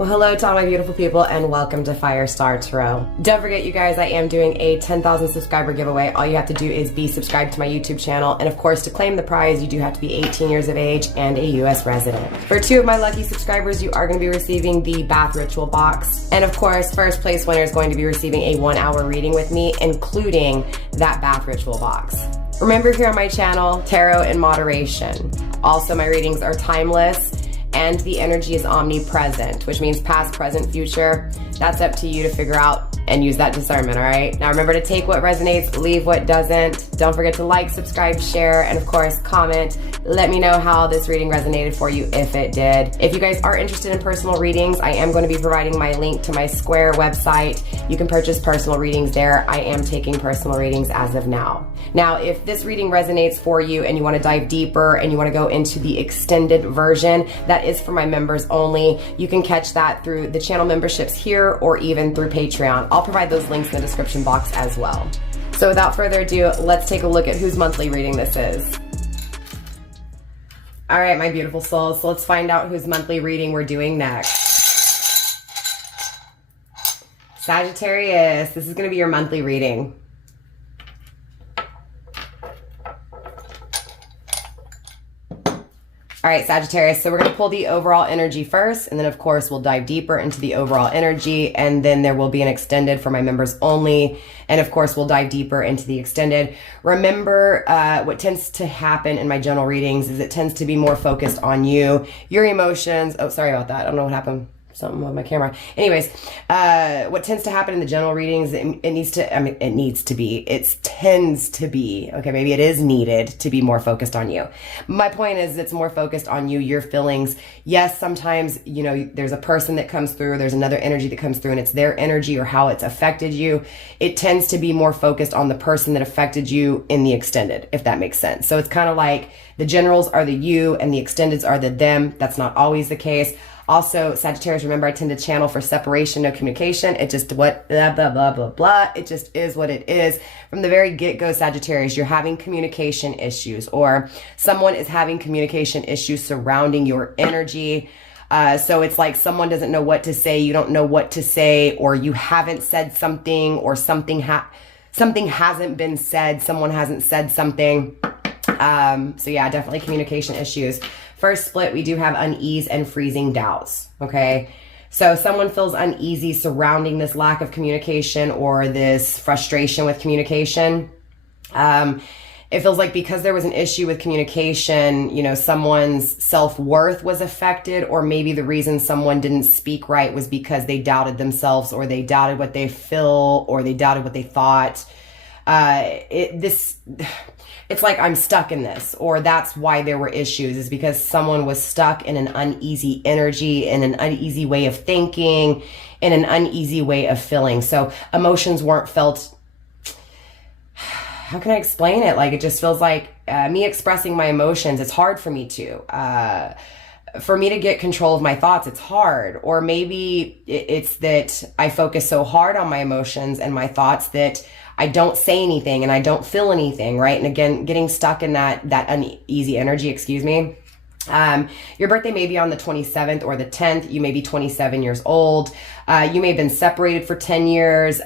Well, hello to all my beautiful people and welcome to Firestar Tarot. Don't forget, you guys, I am doing a 10,000 subscriber giveaway. All you have to do is be subscribed to my YouTube channel. And of course, to claim the prize, you do have to be 18 years of age and a US resident. For 2 of my lucky subscribers, you are going to be receiving the bath ritual box. And of course, first place winner is going to be receiving a 1-hour reading with me, including that bath ritual box. Remember, here on my channel, tarot in moderation. Also, my readings are timeless and the energy is omnipresent, which means past, present, future. That's up to you to figure out and use that discernment, all right? Now remember to take what resonates, leave what doesn't. Don't forget to like, subscribe, share, and of course, comment. Let me know how this reading resonated for you if it did. If you guys are interested in personal readings, I am going to be providing my link to my Square website. You can purchase personal readings there. I am taking personal readings as of now. Now, if this reading resonates for you and you want to dive deeper and you want to go into the extended version, that is for my members only. You can catch that through the channel memberships here or even through Patreon. I'll provide those links in the description box as well. So without further ado, let's take a look at whose monthly reading this is. All right, my beautiful souls, so let's find out whose monthly reading we're doing next. Sagittarius, this is going to be your monthly reading. All right, Sagittarius, so we're going to pull the overall energy first, and then of course we'll dive deeper into the overall energy, and then there will be an extended for my members only, and of course we'll dive deeper into the extended. Remember, what tends to happen in my general readings is it tends to be more focused on you, your emotions. Oh, sorry about that. I don't know what happened. Something with my camera. Anyways, what tends to happen in the general readings, it tends to be, okay, maybe it is needed to be more focused on you. My point is it's more focused on you, your feelings. Yes, sometimes, you know, there's a person that comes through, there's another energy that comes through and it's their energy or how it's affected you. It tends to be more focused on the person that affected you in the extended, if that makes sense. So it's kind of like the generals are the you and the extendeds are the them. That's not always the case. Also, Sagittarius, remember, I tend to channel for separation, no communication. It just blah, blah, blah, blah, blah. It just is what it is. From the very get-go, Sagittarius, you're having communication issues, or someone is having communication issues surrounding your energy. So it's like someone doesn't know what to say, you don't know what to say, or you haven't said something, or something hasn't been said, someone hasn't said something. So yeah, definitely communication issues. First split, we do have unease and freezing doubts, okay? So someone feels uneasy surrounding this lack of communication or this frustration with communication. It feels like because there was an issue with communication, you know, someone's self-worth was affected, or maybe the reason someone didn't speak right was because they doubted themselves, or they doubted what they feel, or they doubted what they thought. It's like I'm stuck in this, or that's why there were issues, is because someone was stuck in an uneasy energy, in an uneasy way of thinking, in an uneasy way of feeling. So emotions weren't felt. How can I explain it? Like, it just feels like me expressing my emotions, it's hard for me to. For me to get control of my thoughts, it's hard. Or maybe it's that I focus so hard on my emotions and my thoughts that I don't say anything and I don't feel anything, right? And again, getting stuck in that uneasy energy, excuse me. Your birthday may be on the 27th or the 10th. You may be 27 years old. You may have been separated for 10 years.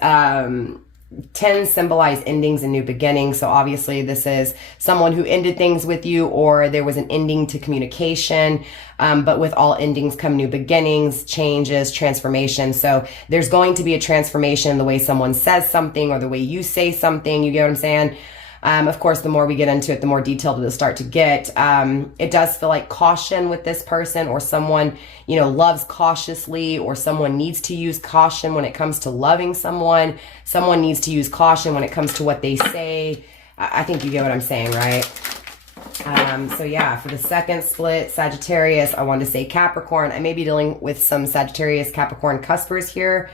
10 symbolize endings and new beginnings. So obviously this is someone who ended things with you, or there was an ending to communication. But with all endings come new beginnings, changes, transformation. So there's going to be a transformation in the way someone says something or the way you say something. You get what I'm saying? Of course, the more we get into it, the more detailed it'll start to get. It does feel like caution with this person, or someone, you know, loves cautiously, or someone needs to use caution when it comes to loving someone. Someone needs to use caution when it comes to what they say. I think you get what I'm saying, right? So yeah, for the second split, Sagittarius, I wanted to say Capricorn. I may be dealing with some Sagittarius Capricorn cuspers here.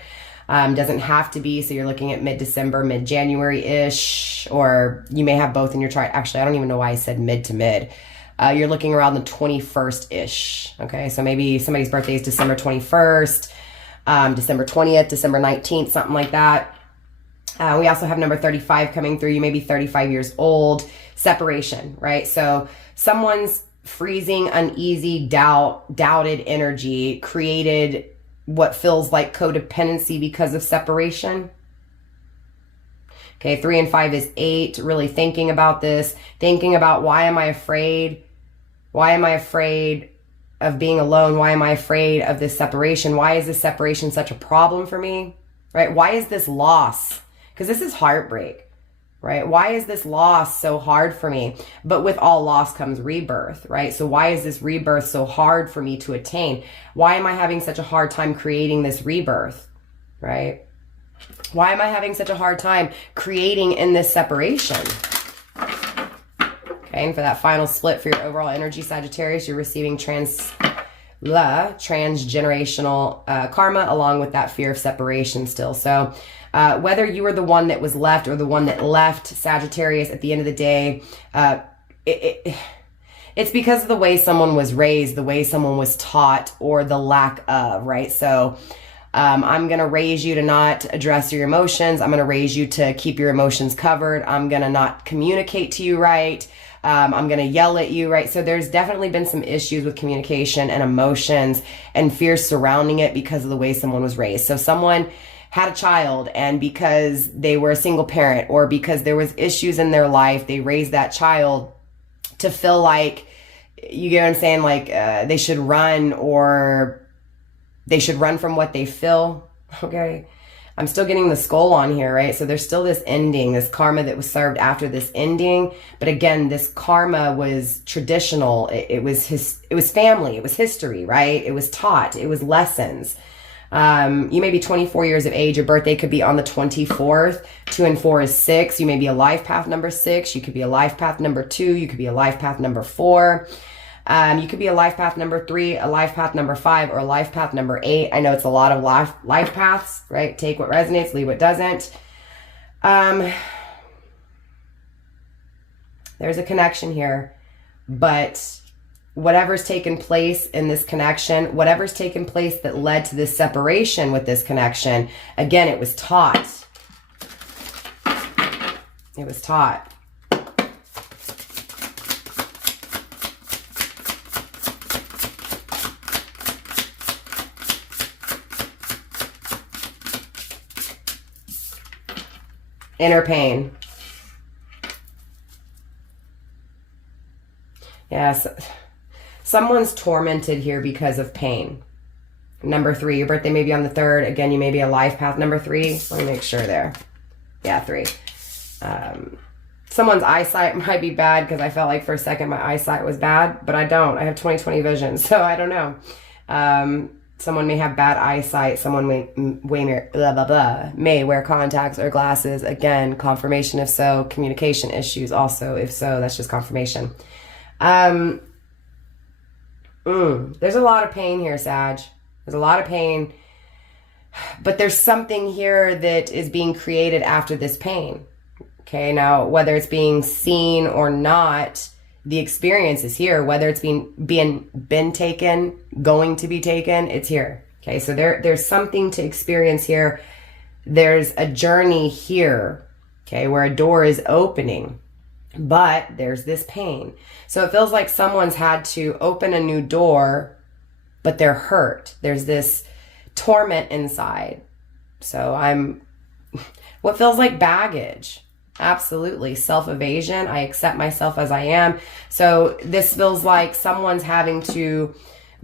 Doesn't have to be, so you're looking at mid-December, mid-January-ish, or you may have both in your chart. Actually, I don't even know why I said mid to mid. You're looking around the 21st-ish, okay? So maybe somebody's birthday is December 21st, December 20th, December 19th, something like that. We also have number 35 coming through. You may be 35 years old. Separation, right? So someone's freezing, uneasy, doubted energy created what feels like codependency because of separation. Okay, 3 and 5 is 8, really thinking about this, thinking about why am I afraid? Why am I afraid of being alone? Why am I afraid of this separation? Why is this separation such a problem for me? Right? Why is this loss? Because this is heartbreak, right? Why is this loss so hard for me? But with all loss comes rebirth, right? So why is this rebirth so hard for me to attain? Why am I having such a hard time creating this rebirth, right? Why am I having such a hard time creating in this separation? Okay, and for that final split for your overall energy, Sagittarius, you're receiving transgenerational karma along with that fear of separation still. So whether you were the one that was left or the one that left, Sagittarius, at the end of the day, it's because of the way someone was raised, the way someone was taught, or the lack of, right? So I'm going to raise you to not address your emotions. I'm going to raise you to keep your emotions covered. I'm going to not communicate to you right. I'm going to yell at you, right? So there's definitely been some issues with communication and emotions and fears surrounding it because of the way someone was raised. So someone had a child, and because they were a single parent or because there was issues in their life, they raised that child to feel like, you get what I'm saying? Like they should run, or they should run from what they feel. Okay. I'm still getting the skull on here, right? So there's still this ending, this karma that was served after this ending. But again, this karma was traditional. It was family. It was history, right? It was taught. It was lessons. You may be 24 years of age. Your birthday could be on the 24th. 2 and 4 is 6. You may be a life path number 6. You could be a life path number 2. You could be a life path number 4. You could be a life path number 3, a life path number 5, or a life path number 8. I know it's a lot of life paths, right? Take what resonates, leave what doesn't. There's a connection here, but whatever's taken place in this connection, whatever's taken place that led to this separation with this connection, again, it was taught. It was taught. Inner pain. Yes. Someone's tormented here because of pain. Number 3, your birthday may be on the 3rd. Again, you may be a life path number 3. Let me make sure there. Yeah, 3. Someone's eyesight might be bad, because I felt like for a second my eyesight was bad, but I don't. I have 20/20 vision, so I don't know. Someone may have bad eyesight. Someone may wear contacts or glasses. Again, confirmation if so. Communication issues also if so. That's just confirmation. There's a lot of pain here, Sag. There's a lot of pain. But there's something here that is being created after this pain. Okay, now whether it's being seen or not, the experience is here. Whether it's been taken, going to be taken, it's here. Okay, so there's something to experience here. There's a journey here, okay, where a door is opening, but there's this pain. So it feels like someone's had to open a new door, but they're hurt. There's this torment inside. So what feels like baggage. Absolutely. Self-evasion. I accept myself as I am. So this feels like someone's having to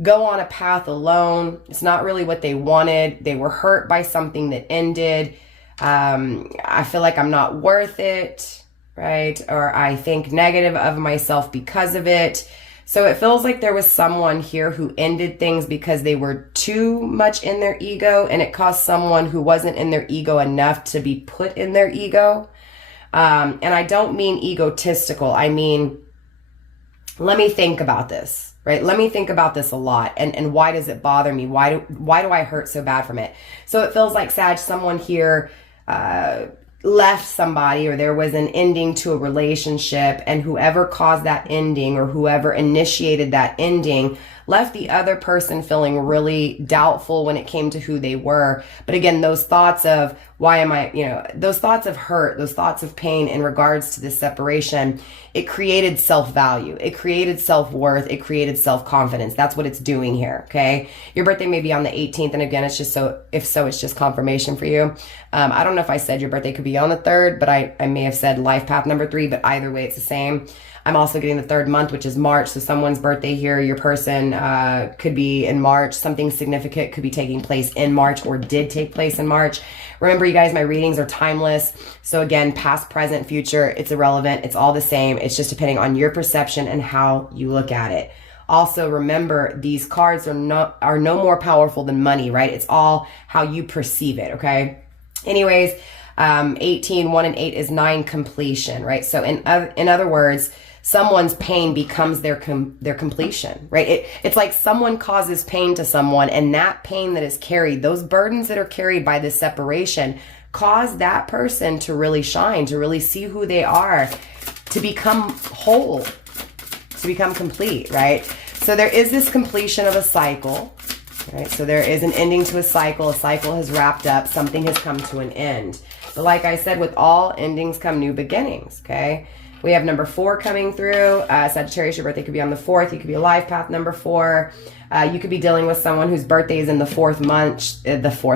go on a path alone. It's not really what they wanted. They were hurt by something that ended. I feel like I'm not worth it, right? Or I think negative of myself because of it. So it feels like there was someone here who ended things because they were too much in their ego, and it caused someone who wasn't in their ego enough to be put in their ego. And I don't mean egotistical. I mean, let me think about this, right? Let me think about this a lot. And why does it bother me? Why do I hurt so bad from it? So it feels like, Sag, someone here left somebody, or there was an ending to a relationship, and whoever caused that ending or whoever initiated that ending left the other person feeling really doubtful when it came to who they were. But again, those thoughts of why am I, those thoughts of hurt, those thoughts of pain in regards to this separation, it created self-value. It created self-worth. It created self-confidence. That's what it's doing here. Okay. Your birthday may be on the 18th. And again, it's just if so, it's just confirmation for you. I don't know if I said your birthday could be on the 3rd, but I may have said life path number 3, but either way, it's the same. I'm also getting the 3rd month, which is March. So someone's birthday here, your person could be in March. Something significant could be taking place in March or did take place in March. Remember, you guys, my readings are timeless. So again, past, present, future, it's irrelevant. It's all the same. It's just depending on your perception and how you look at it. Also, remember, these cards are no more powerful than money, right? It's all how you perceive it, okay? Anyways, 18, 1 and 8 is 9, completion, right? So in other words, someone's pain becomes their completion, right? It's like someone causes pain to someone, and that pain that is carried, those burdens that are carried by this separation, cause that person to really shine, to really see who they are, to become whole, to become complete, right? So there is this completion of a cycle, right? So there is an ending to a cycle. A cycle has wrapped up. Something has come to an end. But like I said, with all endings come new beginnings, okay? We have number 4 coming through. Sagittarius, your birthday could be on the 4th. You could be a life path number 4. You could be dealing with someone whose birthday is in the 4th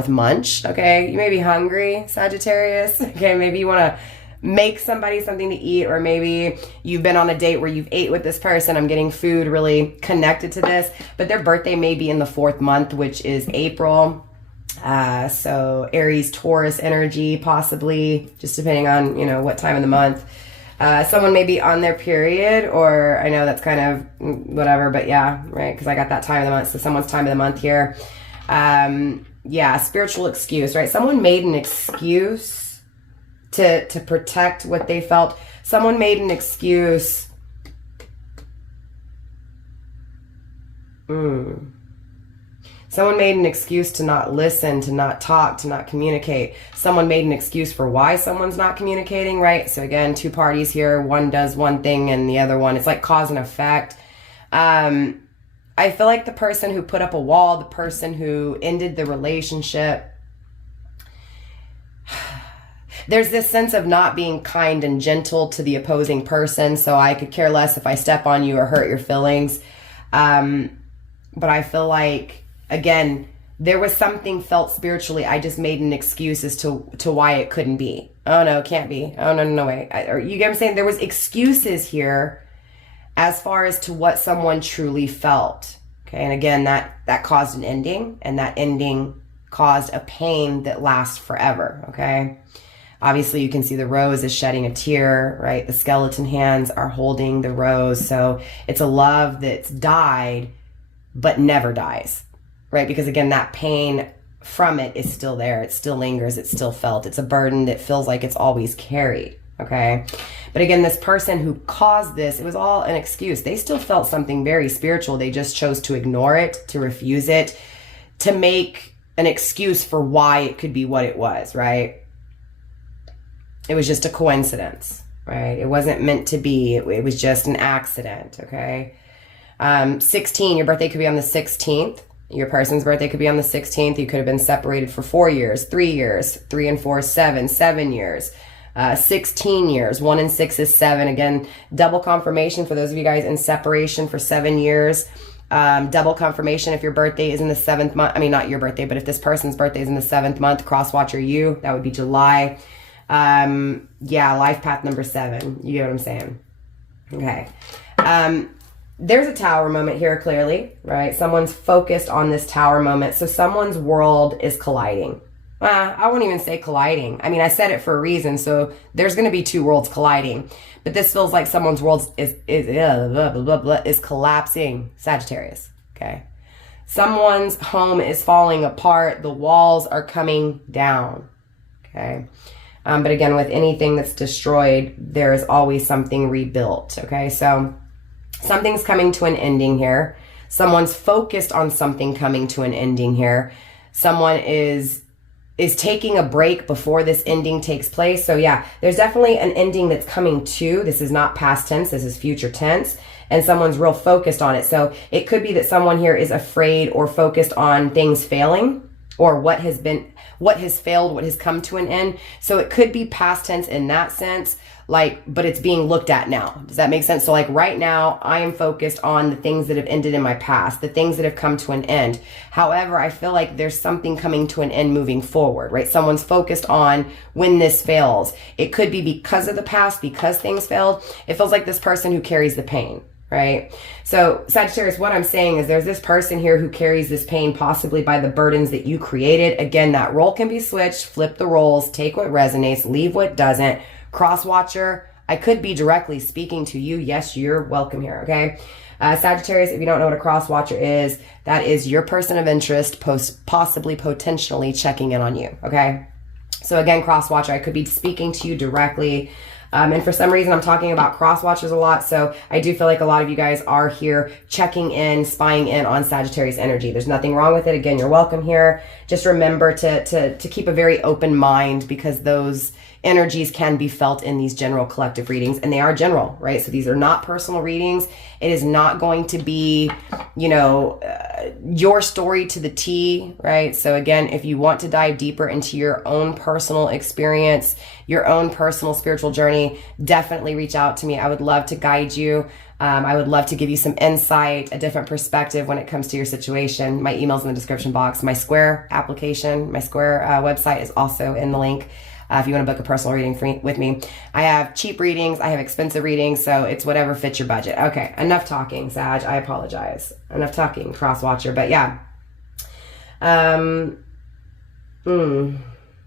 month. Okay, you may be hungry, Sagittarius. Okay, maybe you want to make somebody something to eat, or maybe you've been on a date where you've ate with this person. I'm getting food really connected to this, but their birthday may be in the 4th month, which is April. So Aries, Taurus energy, possibly, just depending on, what time of the month. Someone may be on their period, or I know that's kind of whatever, but yeah, right? Because I got that time of the month. So someone's time of the month here. Spiritual excuse, right? Someone made an excuse to protect what they felt. Someone made an excuse. Someone made an excuse to not listen, to not talk, to not communicate. Someone made an excuse for why someone's not communicating, right? So again, 2 parties here. One does one thing and the other one. It's like cause and effect. I feel like the person who put up a wall, the person who ended the relationship, there's this sense of not being kind and gentle to the opposing person. So I could care less if I step on you or hurt your feelings. But I feel like, again, there was something felt spiritually. I just made an excuse as to why it couldn't be. Oh no, it can't be. Oh no, wait. You get what I'm saying? There was excuses here as far as to what someone truly felt. Okay, and again, that caused an ending, and that ending caused a pain that lasts forever. Okay, obviously you can see the rose is shedding a tear, right? The skeleton hands are holding the rose. So it's a love that's died, but never dies. Right? Because again, that pain from it is still there. It still lingers. It's still felt. It's a burden that feels like it's always carried. Okay. But again, this person who caused this, it was all an excuse. They still felt something very spiritual. They just chose to ignore it, to refuse it, to make an excuse for why it could be what it was, right? It was just a coincidence, right? It wasn't meant to be. It was just an accident. Okay. 16, your birthday could be on the 16th. Your person's birthday could be on the 16th. You could have been separated for 4 years, 3 years, 3 and 4 is 7 years, 16 years, 1 and 6 is 7. Again, double confirmation for those of you guys in separation for 7 years. Double confirmation if your birthday is in the 7th month. I mean, not your birthday, but if this person's birthday is in the 7th month, cross watcher you, that would be July. Life path number 7. You get what I'm saying? Okay. There's a tower moment here, clearly, right? Someone's focused on this tower moment. So someone's world is colliding. I won't even say colliding. I mean, I said it for a reason. So there's going to be 2 worlds colliding. But this feels like someone's world is collapsing. Sagittarius, okay? Someone's home is falling apart. The walls are coming down, okay? But again, with anything that's destroyed, there is always something rebuilt, okay? So something's coming to an ending here. Someone's focused on something coming to an ending here. Someone is taking a break before this ending takes place. So yeah, there's definitely an ending that's coming to. This is not past tense. This is future tense. and someone's real focused on it. So it could be that someone here is afraid or focused on things failing, or what has failed, what has come to an end. So it could be past tense in that sense, like, but it's being looked at now. Does that make sense? So like right now, I am focused on the things that have ended in my past, the things that have come to an end. However, I feel like there's something coming to an end moving forward, right? Someone's focused on when this fails. It could be because of the past, because things failed. It feels like this person who carries the pain, right? So Sagittarius, what I'm saying is there's this person here who carries this pain possibly by the burdens that you created. Again, that role can be switched, flip the roles, take what resonates, leave what doesn't. Cross watcher, I could be directly speaking to you. Yes, you're welcome here, okay? Sagittarius, if you don't know what a cross watcher is, that is your person of interest, possibly potentially checking in on you, okay? So again, cross watcher, I could be speaking to you directly. And for some reason, I'm talking about cross watchers a lot. So I do feel like a lot of you guys are here checking in, spying in on Sagittarius energy. There's nothing wrong with it. Again, you're welcome here. Just remember to keep a very open mind, because those energies can be felt in these general collective readings, and they are general, right? So these are not personal readings. It is not going to be, your story to the T, right? So again, if you want to dive deeper into your own personal experience, your own personal spiritual journey, definitely reach out to me. I would love to guide you. I would love to give you some insight, a different perspective when it comes to your situation. My email's in the description box. My Square application, my Square website is also in the link. If you want to book a personal reading with me. I have cheap readings, I have expensive readings, so it's whatever fits your budget. Okay, enough talking, Sag. I apologize. Enough talking, cross watcher. But yeah,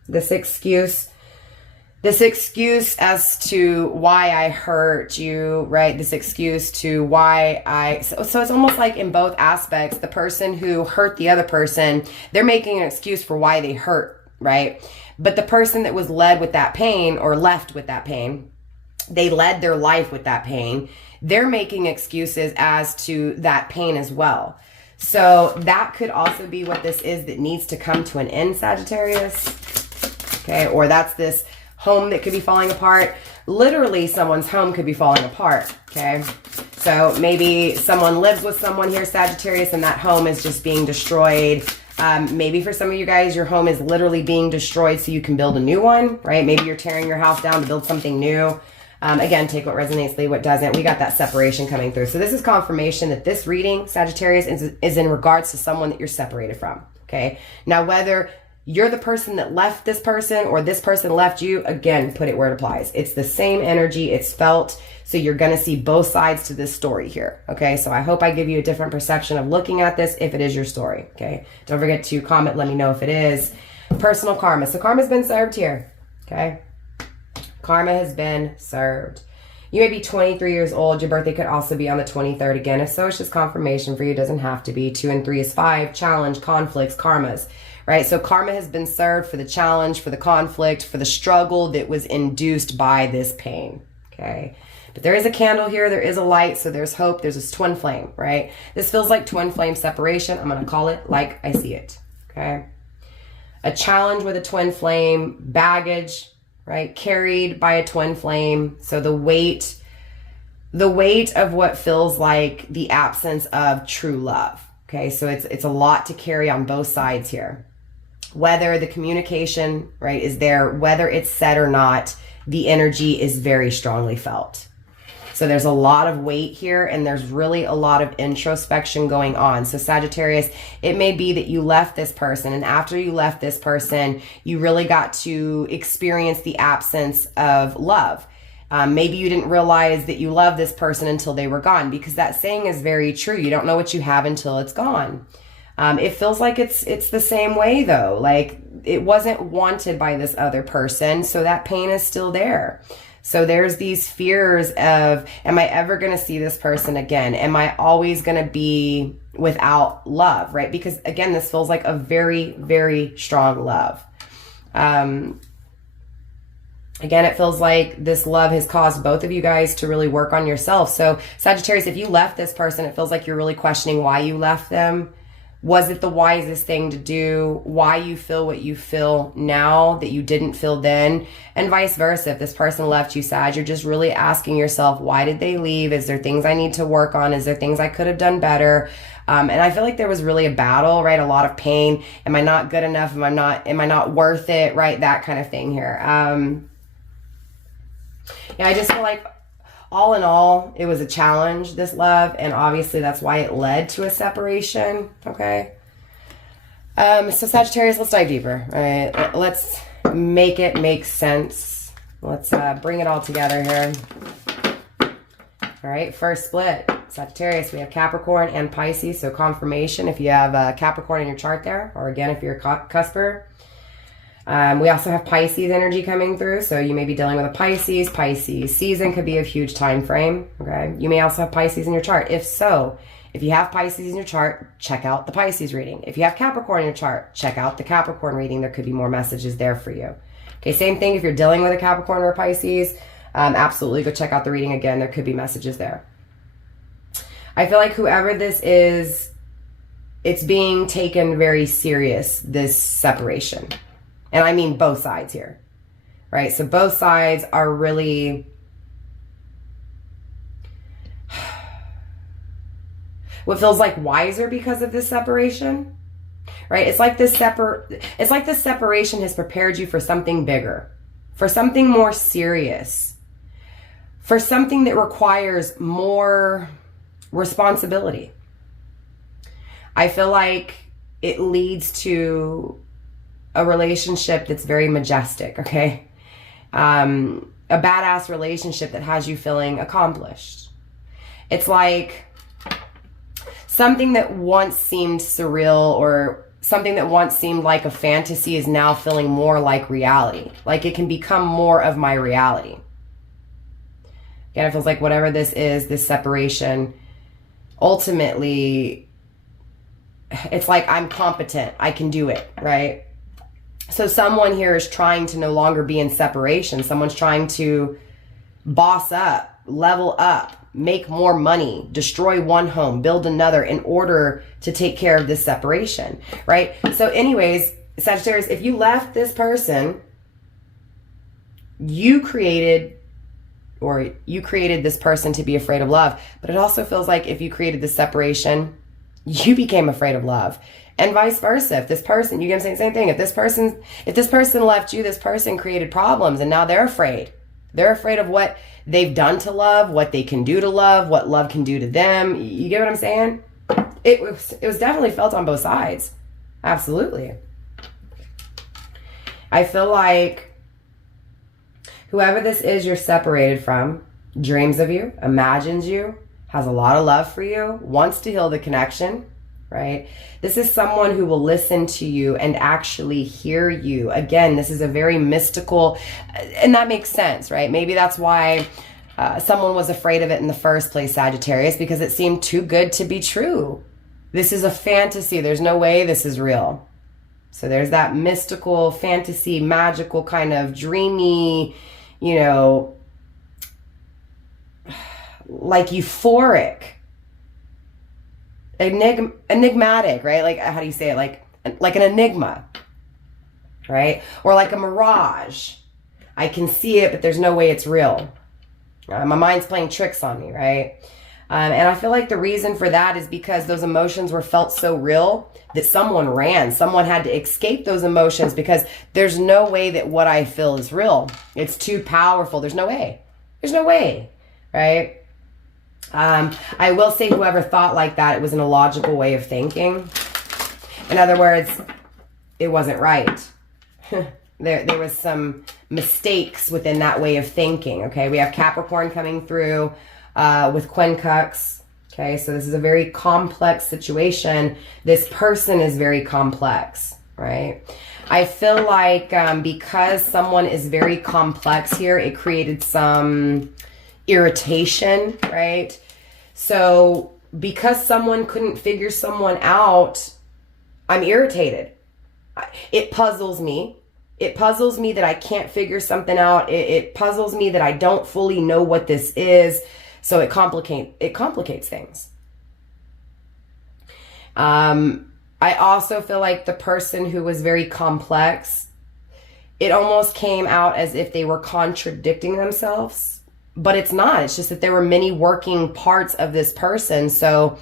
this excuse as to why I hurt you, right? This excuse to why so it's almost like in both aspects, the person who hurt the other person, they're making an excuse for why they hurt, right? But the person that was led with that pain, or left with that pain, they led their life with that pain. They're making excuses as to that pain as well. So that could also be what this is that needs to come to an end, Sagittarius. Okay, or that's this home that could be falling apart. Literally, someone's home could be falling apart, okay? So maybe someone lives with someone here, Sagittarius, and that home is just being destroyed. Maybe for some of you guys, your home is literally being destroyed so you can build a new one, right? Maybe you're tearing your house down to build something new. Again, take what resonates, leave what doesn't. We got that separation coming through. So this is confirmation that this reading, Sagittarius, is in regards to someone that you're separated from, okay? Now, whether you're the person that left this person or this person left you, again, put it where it applies. It's the same energy. It's felt. So you're going to see both sides to this story here. Okay. So I hope I give you a different perception of looking at this if it is your story. Okay. Don't forget to comment. Let me know if it is. Personal karma. So karma's been served here. Okay. Karma has been served. You may be 23 years old. Your birthday could also be on the 23rd. Again, if so, it's just confirmation for you. It doesn't have to be. 2 and 3 is 5. Challenge, conflicts, karmas. Right? So karma has been served for the challenge, for the conflict, for the struggle that was induced by this pain. Okay. But there is a candle here. There is a light. So there's hope. There's this twin flame, right? This feels like twin flame separation. I'm going to call it like I see it. Okay. A challenge with a twin flame, baggage, right? Carried by a twin flame. So the weight of what feels like the absence of true love. Okay. So it's a lot to carry on both sides here. Whether the communication, right, is there, whether it's said or not, the energy is very strongly felt. So there's a lot of weight here, and there's really a lot of introspection going on. So Sagittarius, it may be that you left this person, and after you left this person, you really got to experience the absence of love. Maybe you didn't realize that you love this person until they were gone, because that saying is very true. You don't know what you have until it's gone. It feels like it's the same way though. Like it wasn't wanted by this other person. So that pain is still there. So there's these fears of, am I ever going to see this person again? Am I always going to be without love, right? Because again, this feels like a very, very strong love. Again, it feels like this love has caused both of you guys to really work on yourself. So Sagittarius, if you left this person, it feels like you're really questioning why you left them. Was it the wisest thing to do? Why you feel what you feel now that you didn't feel then? And vice versa. If this person left you, Sag, you're just really asking yourself, why did they leave? Is there things I need to work on? Is there things I could have done better? And I feel like there was really a battle, right? A lot of pain. Am I not good enough? Am I not worth it? Right? That kind of thing here. Yeah, I just feel like all in all, it was a challenge, this love, and obviously that's why it led to a separation, okay? So Sagittarius, let's dive deeper, all right? Let's make it make sense. Let's bring it all together here. All right, first split, Sagittarius, we have Capricorn and Pisces, so confirmation if you have Capricorn in your chart there, or again, if you're a cusper. We also have Pisces energy coming through, so you may be dealing with a Pisces. Pisces season could be a huge time frame, okay? You may also have Pisces in your chart. If so, if you have Pisces in your chart, check out the Pisces reading. If you have Capricorn in your chart, check out the Capricorn reading. There could be more messages there for you. Okay, same thing if you're dealing with a Capricorn or a Pisces, absolutely go check out the reading again. There could be messages there. I feel like whoever this is, it's being taken very serious, this separation. And I mean both sides here, right? So both sides are really, what feels like wiser because of this separation, right? It's like this separation has prepared you for something bigger, for something more serious, for something that requires more responsibility. I feel like it leads to a relationship that's very majestic, okay? A badass relationship that has you feeling accomplished. It's like something that once seemed surreal or something that once seemed like a fantasy is now feeling more like reality. Like it can become more of my reality. Again, it feels like whatever this is, this separation, ultimately, it's like I'm competent. I can do it, right? So someone here is trying to no longer be in separation. Someone's trying to boss up, level up, make more money, destroy one home, build another in order to take care of this separation, right? So anyways, Sagittarius, if you left this person, you created this person to be afraid of love. But it also feels like if you created this separation, you became afraid of love. And vice versa. If this person, you get what I'm saying, same thing. If this person left you, this person created problems and now they're afraid. They're afraid of what they've done to love, what they can do to love, what love can do to them. You get what I'm saying? It was definitely felt on both sides. Absolutely. I feel like whoever this is you're separated from dreams of you, imagines you, has a lot of love for you, wants to heal the connection, right? This is someone who will listen to you and actually hear you. Again, this is a very mystical, and that makes sense, right? Maybe that's why someone was afraid of it in the first place, Sagittarius, because it seemed too good to be true. This is a fantasy. There's no way this is real. So there's that mystical, fantasy, magical kind of dreamy, you know, like euphoric, enigmatic, right? Like, how do you say it? Like an enigma, right? Or like a mirage. I can see it, but there's no way it's real. My mind's playing tricks on me, right? And I feel like the reason for that is because those emotions were felt so real that someone ran. Someone had to escape those emotions because there's no way that what I feel is real. It's too powerful. There's no way. There's no way, right? I will say whoever thought like that, it was an illogical way of thinking. In other words, it wasn't right. There was some mistakes within that way of thinking, okay? We have Capricorn coming through with Quincux, okay? So this is a very complex situation. This person is very complex, right? I feel like because someone is very complex here, it created some irritation, right? So because someone couldn't figure someone out, I'm irritated. It puzzles me. It puzzles me that I can't figure something out. It puzzles me that I don't fully know what this is. So it complicates things. I I also feel like the person who was very complex, it almost came out as if they were contradicting themselves, but it's not. It's just that there were many working parts of this person. So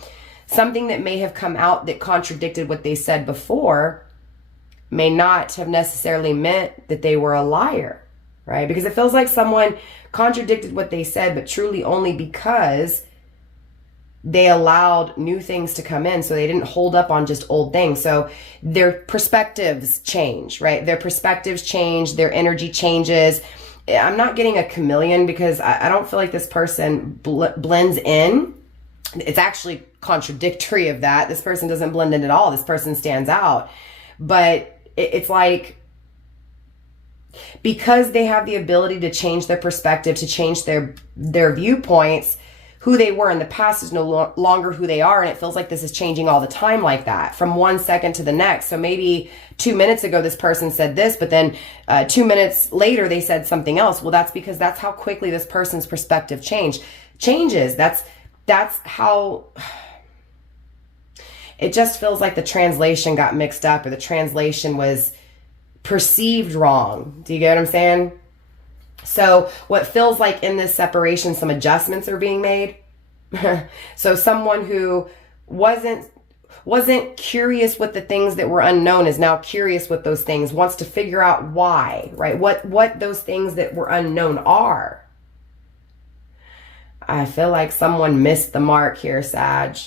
something that may have come out that contradicted what they said before may not have necessarily meant that they were a liar, right? Because it feels like someone contradicted what they said, but truly only because they allowed new things to come in. So they didn't hold up on just old things. So their perspectives change, right? Their perspectives change, their energy changes. I'm not getting a chameleon because I don't feel like this person blends in. It's actually contradictory of that. This person doesn't blend in at all. This person stands out. But it's like, because they have the ability to change their perspective, to change their viewpoints, who they were in the past is no longer who they are. And it feels like this is changing all the time like that, from 1 second to the next. So maybe 2 minutes ago, this person said this, but then 2 minutes later, they said something else. Well, that's because that's how quickly this person's perspective changes. That's how it just feels like the translation got mixed up, or the translation was perceived wrong. Do you get what I'm saying? So what feels like in this separation, some adjustments are being made. So someone who wasn't curious with the things that were unknown is now curious with those things, wants to figure out why, right? What those things that were unknown are. I feel like someone missed the mark here, Sag.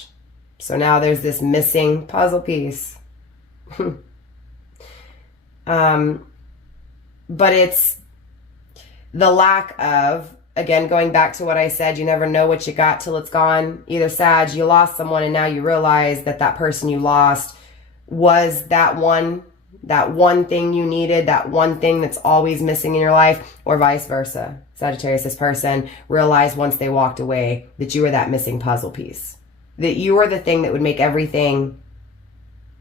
So now there's this missing puzzle piece. But it's the lack of, again, going back to what I said, you never know what you got till it's gone. Either, Sag, you lost someone and now you realize that that person you lost was that one thing you needed, that one thing that's always missing in your life, or vice versa. Sagittarius, this person realized once they walked away that you were that missing puzzle piece, that you were the thing that would make everything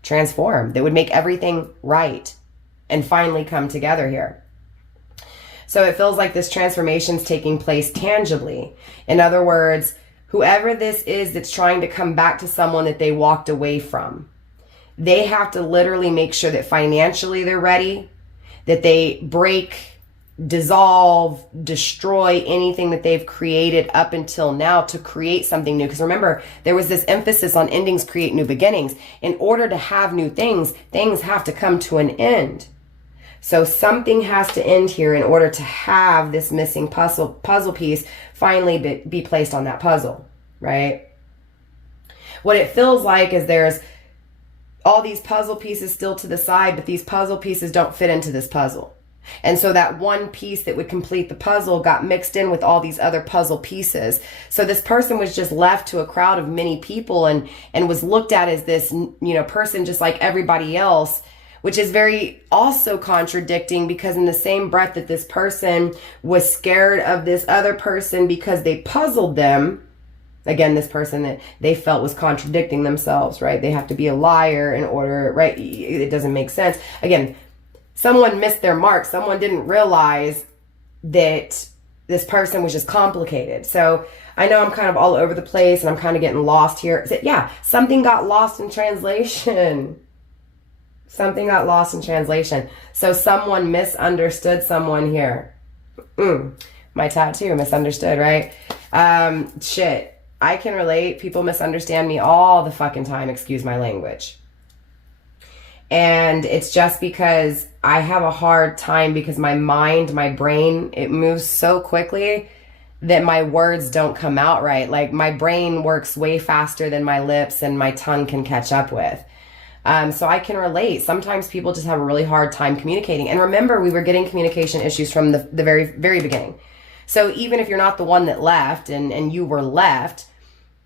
transform, that would make everything right and finally come together here. So it feels like this transformation is taking place tangibly. In other words, whoever this is that's trying to come back to someone that they walked away from, they have to literally make sure that financially they're ready, that they break, dissolve, destroy anything that they've created up until now to create something new. Because remember, there was this emphasis on endings create new beginnings. In order to have new things, things have to come to an end. So something has to end here in order to have this missing puzzle piece finally be placed on that puzzle, right? What it feels like is there's all these puzzle pieces still to the side, but these puzzle pieces don't fit into this puzzle. And so that one piece that would complete the puzzle got mixed in with all these other puzzle pieces. So this person was just left to a crowd of many people and was looked at as this, person just like everybody else, which is very also contradicting, because in the same breath that this person was scared of this other person because they puzzled them, again, this person that they felt was contradicting themselves, right? They have to be a liar in order, right? It doesn't make sense. Again, someone missed their mark. Someone didn't realize that this person was just complicated. So I know I'm kind of all over the place and I'm kind of getting lost here. Yeah, something got lost in translation. Something got lost in translation. So someone misunderstood someone here. My tattoo, misunderstood, right? Shit. I can relate. People misunderstand me all the fucking time. Excuse my language. And it's just because I have a hard time, because my mind, my brain, it moves so quickly that my words don't come out right. Like my brain works way faster than my lips and my tongue can catch up with. So I can relate. Sometimes people just have a really hard time communicating. And remember, we were getting communication issues from the very, very beginning. So even if you're not the one that left and you were left,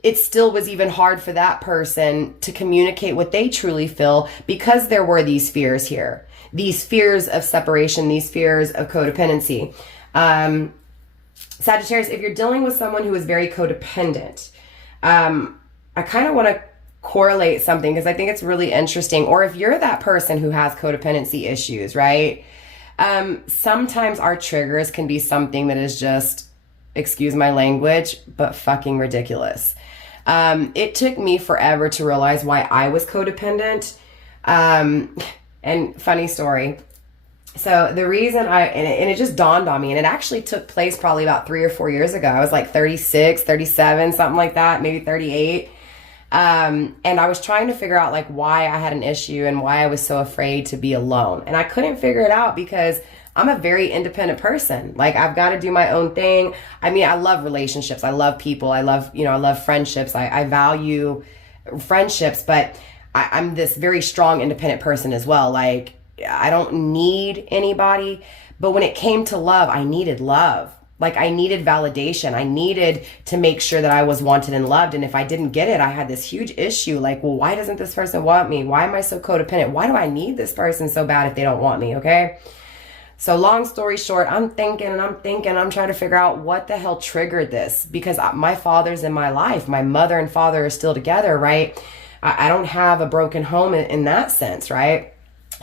it still was even hard for that person to communicate what they truly feel, because there were these fears here, these fears of separation, these fears of codependency. Sagittarius, if you're dealing with someone who is very codependent, I kind of want to correlate something, because I think it's really interesting. Or if you're that person who has codependency issues, right? Sometimes our triggers can be something that is just, excuse my language, but fucking ridiculous. It took me forever to realize why I was codependent. And funny story. So the reason and it just dawned on me, and it actually took place probably about 3 or 4 years ago. I was like 36, 37, something like that, maybe 38. And I was trying to figure out like why I had an issue and why I was so afraid to be alone. And I couldn't figure it out because I'm a very independent person. Like I've got to do my own thing. I mean, I love relationships. I love people. I love friendships. I value friendships, but I'm this very strong, independent person as well. Like I don't need anybody, but when it came to love, I needed love. Like I needed validation. I needed to make sure that I was wanted and loved. And if I didn't get it, I had this huge issue. Like, well, why doesn't this person want me? Why am I so codependent? Why do I need this person so bad if they don't want me? Okay. So long story short, I'm thinking, I'm trying to figure out what the hell triggered this, because my father's in my life. My mother and father are still together, right? I don't have a broken home in that sense, right?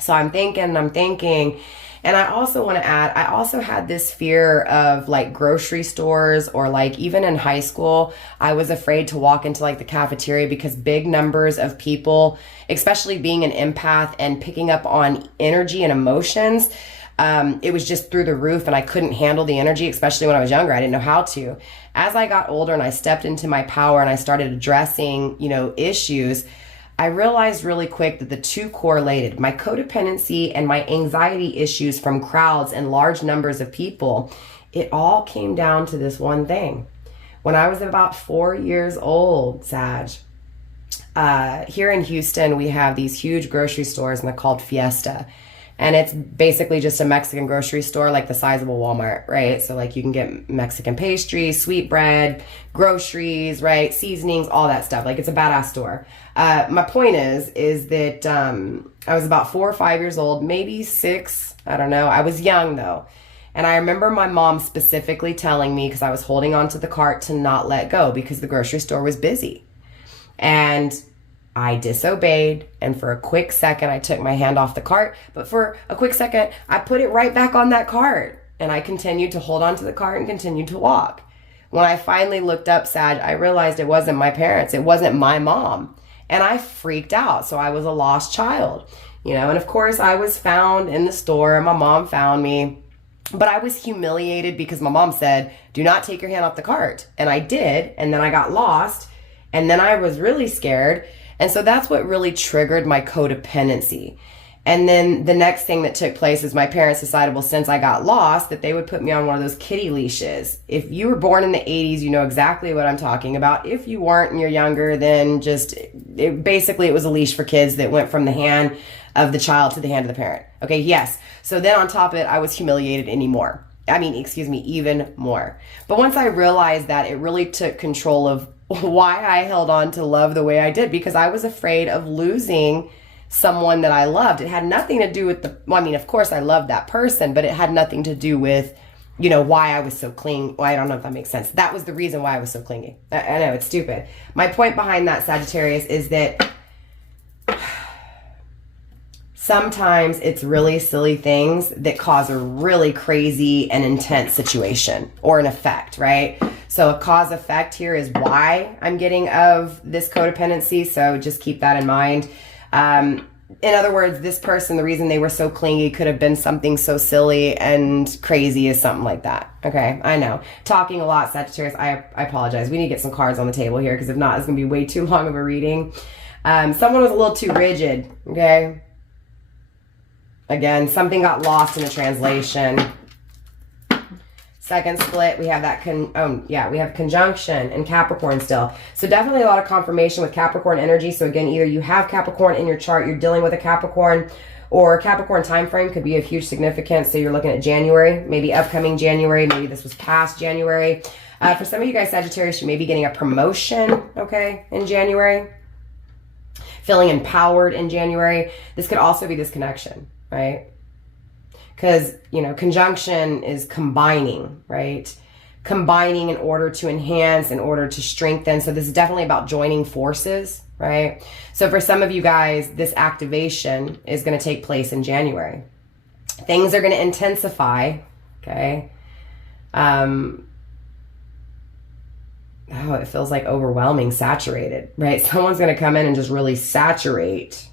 So I'm thinking, and I also want to add, I also had this fear of like grocery stores, or like even in high school, I was afraid to walk into like the cafeteria because big numbers of people, especially being an empath and picking up on energy and emotions, it was just through the roof, and I couldn't handle the energy, especially when I was younger. I didn't know how to. As I got older and I stepped into my power and I started addressing, issues, I realized really quick that the two correlated. My codependency and my anxiety issues from crowds and large numbers of people, it all came down to this one thing. When I was about 4 years old, Sag, here in Houston, we have these huge grocery stores, and they're called Fiesta. And it's basically just a Mexican grocery store, like the size of a Walmart, right? So like you can get Mexican pastries, sweetbread, groceries, right? Seasonings, all that stuff. Like it's a badass store. My point is that I was about 4 or 5 years old, maybe 6. I don't know. I was young though. And I remember my mom specifically telling me, because I was holding onto the cart, to not let go because the grocery store was busy. And I disobeyed, and for a quick second, I took my hand off the cart. But for a quick second, I put it right back on that cart, and I continued to hold on to the cart and continued to walk. When I finally looked up, Sag, I realized it wasn't my parents. It wasn't my mom. And I freaked out. So I was a lost child, and of course I was found in the store, and my mom found me. But I was humiliated because my mom said, do not take your hand off the cart. And I did. And then I got lost. And then I was really scared. And so that's what really triggered my codependency. And then the next thing that took place is my parents decided, well, since I got lost, that they would put me on one of those kitty leashes. If you were born in the 80s, you know exactly what I'm talking about. If you weren't and you're younger, then basically it was a leash for kids that went from the hand of the child to the hand of the parent. Okay, yes. So then on top of it, I was humiliated even more. But once I realized that, it really took control of why I held on to love the way I did, because I was afraid of losing someone that I loved. It had nothing to do with of course I loved that person, but it had nothing to do with, why I was so clingy. Well, I don't know if that makes sense. That was the reason why I was so clingy. I know it's stupid. My point behind that, Sagittarius, is that sometimes it's really silly things that cause a really crazy and intense situation or an effect, right? So a cause effect here is why I'm getting of this codependency. So just keep that in mind. In other words, this person, the reason they were so clingy could have been something so silly and crazy as something like that. Okay, I know. Talking a lot, Sagittarius. I apologize. We need to get some cards on the table here, because if not, it's going to be way too long of a reading. Someone was a little too rigid, okay? Again, something got lost in the translation. Second split, we have we have conjunction and Capricorn still. So definitely a lot of confirmation with Capricorn energy. So again, either you have Capricorn in your chart, you're dealing with a Capricorn, or Capricorn time frame could be of huge significance. So you're looking at January, maybe upcoming January, maybe this was past January. For some of you guys, Sagittarius, you may be getting a promotion, okay, in January. Feeling empowered in January. This could also be this connection, right? Because, conjunction is combining, right? Combining in order to enhance, in order to strengthen. So this is definitely about joining forces, right? So for some of you guys, this activation is going to take place in January. Things are going to intensify, okay? It feels like overwhelming, saturated, right? Someone's going to come in and just really saturate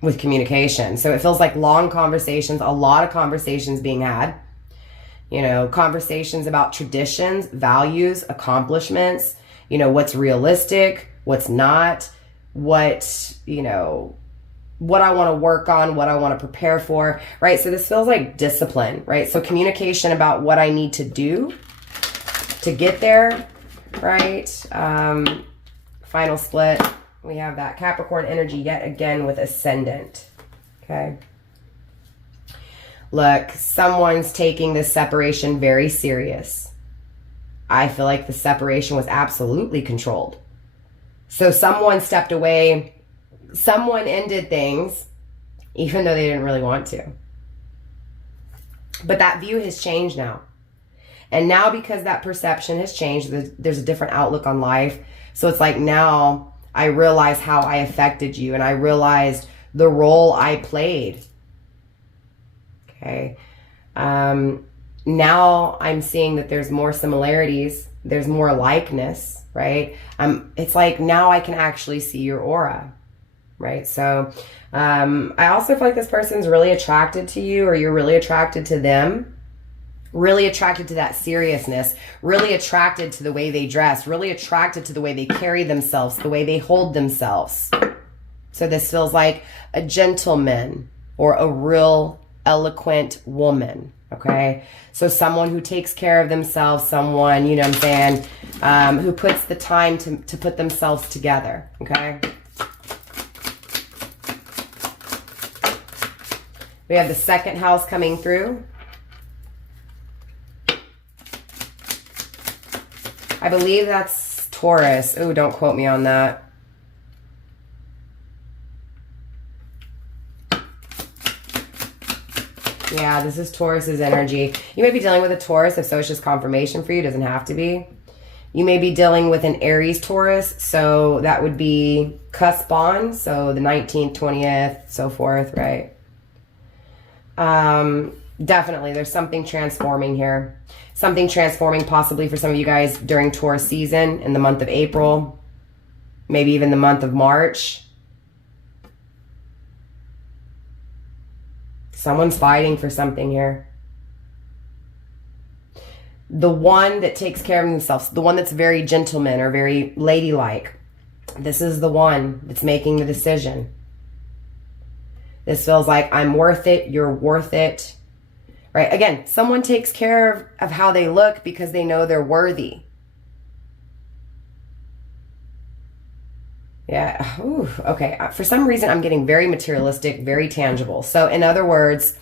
with communication. So it feels like long conversations, a lot of conversations being had, you know, conversations about traditions, values, accomplishments, you know, what's realistic, what's not, what, you know, what I want to work on, what I want to prepare for, right? So this feels like discipline, right? So communication about what I need to do to get there, right? Final split. We have that Capricorn energy yet again with ascendant, okay? Look, someone's taking this separation very serious. I feel like the separation was absolutely controlled. So someone stepped away, someone ended things, even though they didn't really want to. But that view has changed now. And now because that perception has changed, there's a different outlook on life. So it's like now I realize how I affected you, and I realized the role I played. Okay. Now I'm seeing that there's more similarities. There's more likeness, right? It's like now I can actually see your aura, right? So I also feel like this person's really attracted to you, or you're really attracted to them. Really attracted to that seriousness, really attracted to the way they dress, really attracted to the way they carry themselves, the way they hold themselves. So this feels like a gentleman or a real eloquent woman, okay? So someone who takes care of themselves, someone, you know what I'm saying, who puts the time to put themselves together, okay? We have the second house coming through. I believe that's Taurus. Ooh, don't quote me on that. Yeah, this is Taurus's energy. You may be dealing with a Taurus. If so, it's just confirmation for you. It doesn't have to be. You may be dealing with an Aries Taurus. So that would be cusp on. So the 19th, 20th, so forth, right? Definitely, there's something transforming here. Something transforming possibly for some of you guys during Taurus season in the month of April. Maybe even the month of March. Someone's fighting for something here. The one that takes care of themselves, the one that's very gentleman or very ladylike. This is the one that's making the decision. This feels like I'm worth it, you're worth it. Right? Again, someone takes care of how they look because they know they're worthy. Yeah. Ooh, okay. For some reason, I'm getting very materialistic, very tangible. So in other words,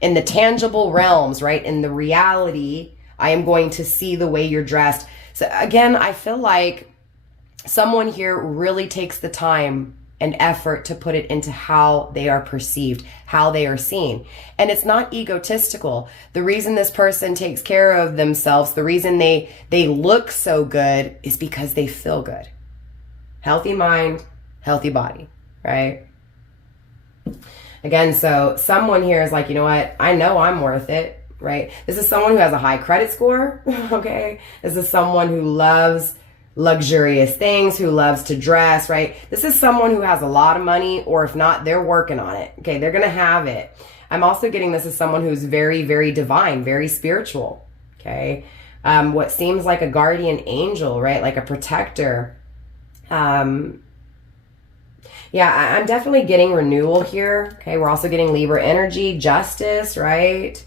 in the tangible realms, right? In the reality, I am going to see the way you're dressed. So again, I feel like someone here really takes the time and effort to put it into how they are perceived, how they are seen. And it's not egotistical. The reason this person takes care of themselves, the reason they look so good is because they feel good. Healthy mind, healthy body, right? Again, so someone here is like, you know what? I know I'm worth it, right? This is someone who has a high credit score, okay? This is someone who loves luxurious things, who loves to dress, right? This is someone who has a lot of money, or if not, they're working on it. Okay, they're gonna have it. I'm also getting this as someone who's very, very divine, very spiritual. Okay, what seems like a guardian angel, right? Like a protector. Yeah, I'm definitely getting renewal here. Okay, we're also getting Libra energy, justice, right?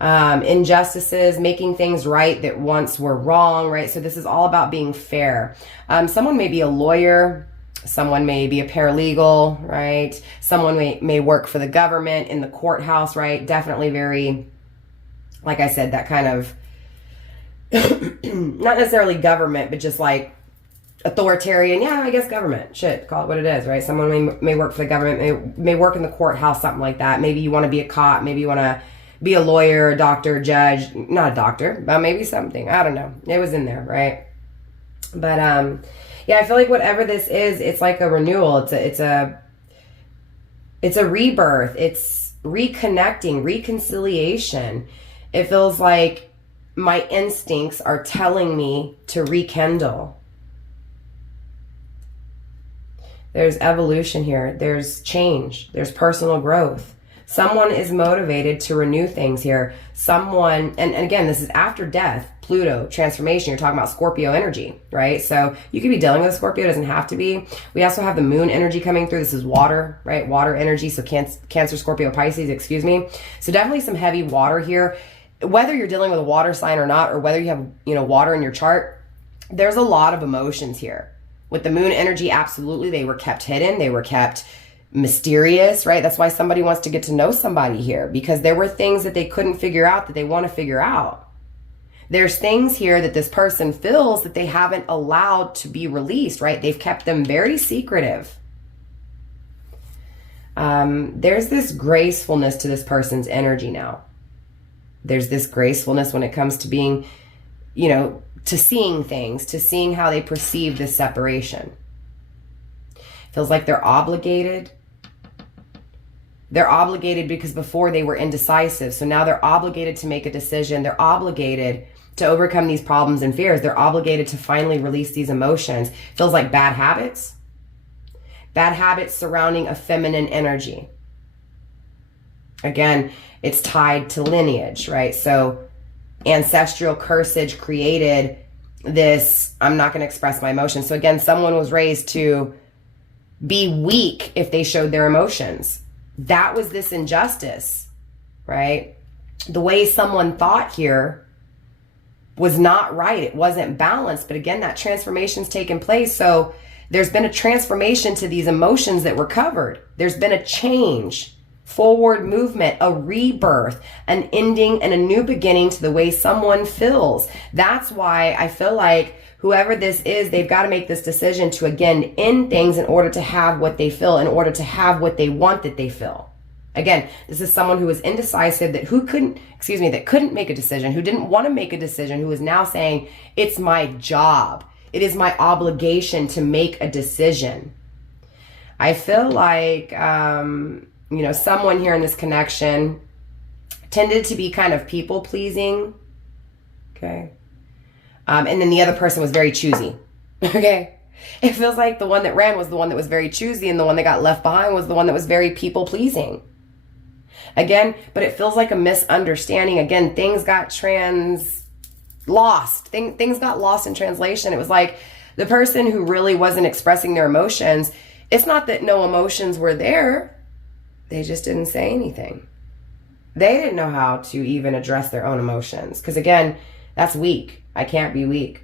Injustices, making things right that once were wrong, right? So this is all about being fair. Someone may be a lawyer, someone may be a paralegal, right? Someone may work for the government in the courthouse, right? Definitely very, like I said, that kind of, not necessarily government, but just like authoritarian. Yeah, I guess government. Shit, call it what it is, right? Someone may work for the government, may work in the courthouse, something like that. Maybe you want to be a cop, maybe you want to be a lawyer, a doctor, judge, not a doctor, but maybe something. I don't know. It was in there, right? But yeah, I feel like whatever this is, it's like a renewal. It's a rebirth. It's reconnecting, reconciliation. It feels like my instincts are telling me to rekindle. There's evolution here. There's change. There's personal growth. Someone is motivated to renew things here. Someone, and again, this is after death, Pluto, transformation. You're talking about Scorpio energy, right? So you could be dealing with a Scorpio, doesn't have to be. We also have the moon energy coming through. This is water, right? Water energy. So Cancer, Scorpio, Pisces, excuse me. So definitely some heavy water here. Whether you're dealing with a water sign or not, or whether you have, water in your chart, there's a lot of emotions here. With the moon energy, absolutely, they were kept hidden. They were kept mysterious, right? That's why somebody wants to get to know somebody here, because there were things that they couldn't figure out that they want to figure out. There's things here that this person feels that they haven't allowed to be released, right? They've kept them very secretive. There's this gracefulness to this person's energy now. There's this gracefulness when it comes to being, to seeing things, to seeing how they perceive this separation. Feels like they're obligated. They're obligated because before they were indecisive. So now they're obligated to make a decision. They're obligated to overcome these problems and fears. They're obligated to finally release these emotions. Feels like bad habits. Bad habits surrounding a feminine energy. Again, it's tied to lineage, right? So ancestral cursage created this, I'm not going to express my emotions. So again, someone was raised to be weak if they showed their emotions. That was this injustice, right? The way someone thought here was not right. It wasn't balanced. But again, that transformation's taken place. So there's been a transformation to these emotions that were covered. There's been a change, forward movement, a rebirth, an ending, and a new beginning to the way someone feels. That's why I feel like whoever this is, they've got to make this decision to, again, end things in order to have what they feel, in order to have what they want that they feel. Again, this is someone who was indecisive, that couldn't make a decision, who didn't want to make a decision, who is now saying, it's my job. It is my obligation to make a decision. I feel like, someone here in this connection tended to be kind of people pleasing. Okay. And then the other person was very choosy. Okay. It feels like the one that ran was the one that was very choosy, and the one that got left behind was the one that was very people pleasing. Again, but it feels like a misunderstanding. Again, things got lost. Things got lost in translation. It was like the person who really wasn't expressing their emotions. It's not that no emotions were there. They just didn't say anything. They didn't know how to even address their own emotions. Because again, that's weak. I can't be weak.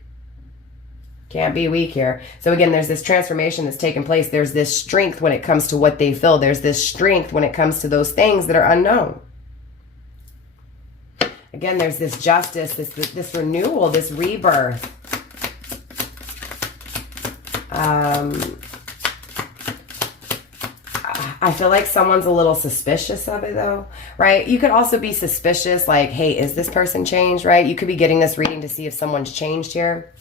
Can't be weak here. So again, there's this transformation that's taken place. There's this strength when it comes to what they feel. There's this strength when it comes to those things that are unknown. Again, there's this justice, this renewal, this rebirth. I feel like someone's a little suspicious of it though, right? You could also be suspicious, like, hey, is this person changed, right? You could be getting this reading to see if someone's changed here.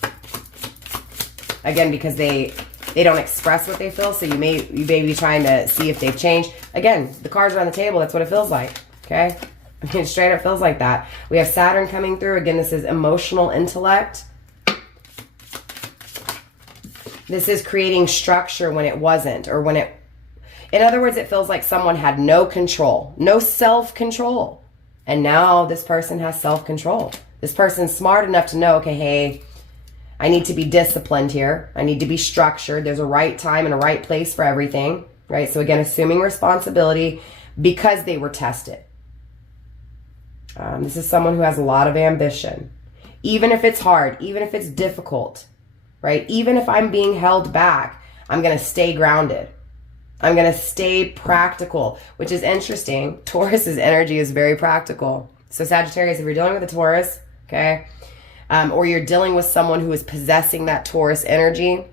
Again, because they don't express what they feel, so you may be trying to see if they've changed. Again, the cards are on the table. That's what it feels like, okay? I mean, straight up feels like that. We have Saturn coming through. Again, this is emotional intellect. This is creating structure when it wasn't, or when it... In other words, it feels like someone had no control, no self-control. And now this person has self-control. This person's smart enough to know, okay, hey, I need to be disciplined here. I need to be structured. There's a right time and a right place for everything, right? So again, assuming responsibility because they were tested. This is someone who has a lot of ambition. Even if it's hard, even if it's difficult, right? Even if I'm being held back, I'm going to stay grounded. I'm going to stay practical, which is interesting. Taurus's energy is very practical. So Sagittarius, if you're dealing with a Taurus, okay, or you're dealing with someone who is possessing that Taurus energy,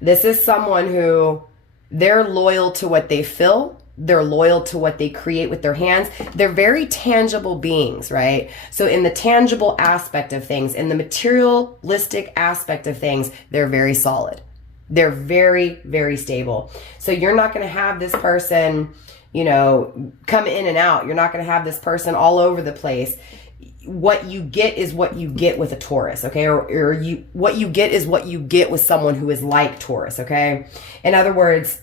this is someone who they're loyal to what they feel. They're loyal to what they create with their hands. They're very tangible beings, right? So in the tangible aspect of things, in the materialistic aspect of things, they're very solid. They're very, very stable. So you're not going to have this person, come in and out. You're not going to have this person all over the place. what you get is what you get with a Taurus, okay? Or what you get is what you get with someone who is like Taurus, okay? In other words,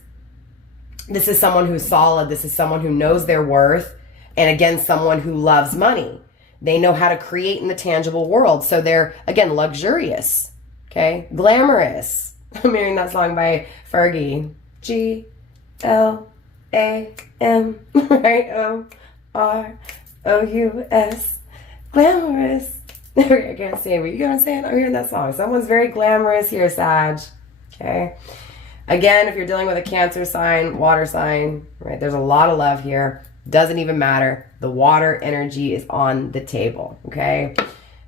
this is someone who's solid. This is someone who knows their worth. And again, someone who loves money. They know how to create in the tangible world. So they're, again, luxurious, okay? Glamorous. I'm hearing that song by Fergie. G-L-A-M, right? O-R-O-U-S. Glamorous. I can't say it, but you get what I'm saying? I'm hearing that song. Someone's very glamorous here, Sag. Okay? Again, if you're dealing with a Cancer sign, water sign, right? There's a lot of love here. Doesn't even matter. The water energy is on the table, okay?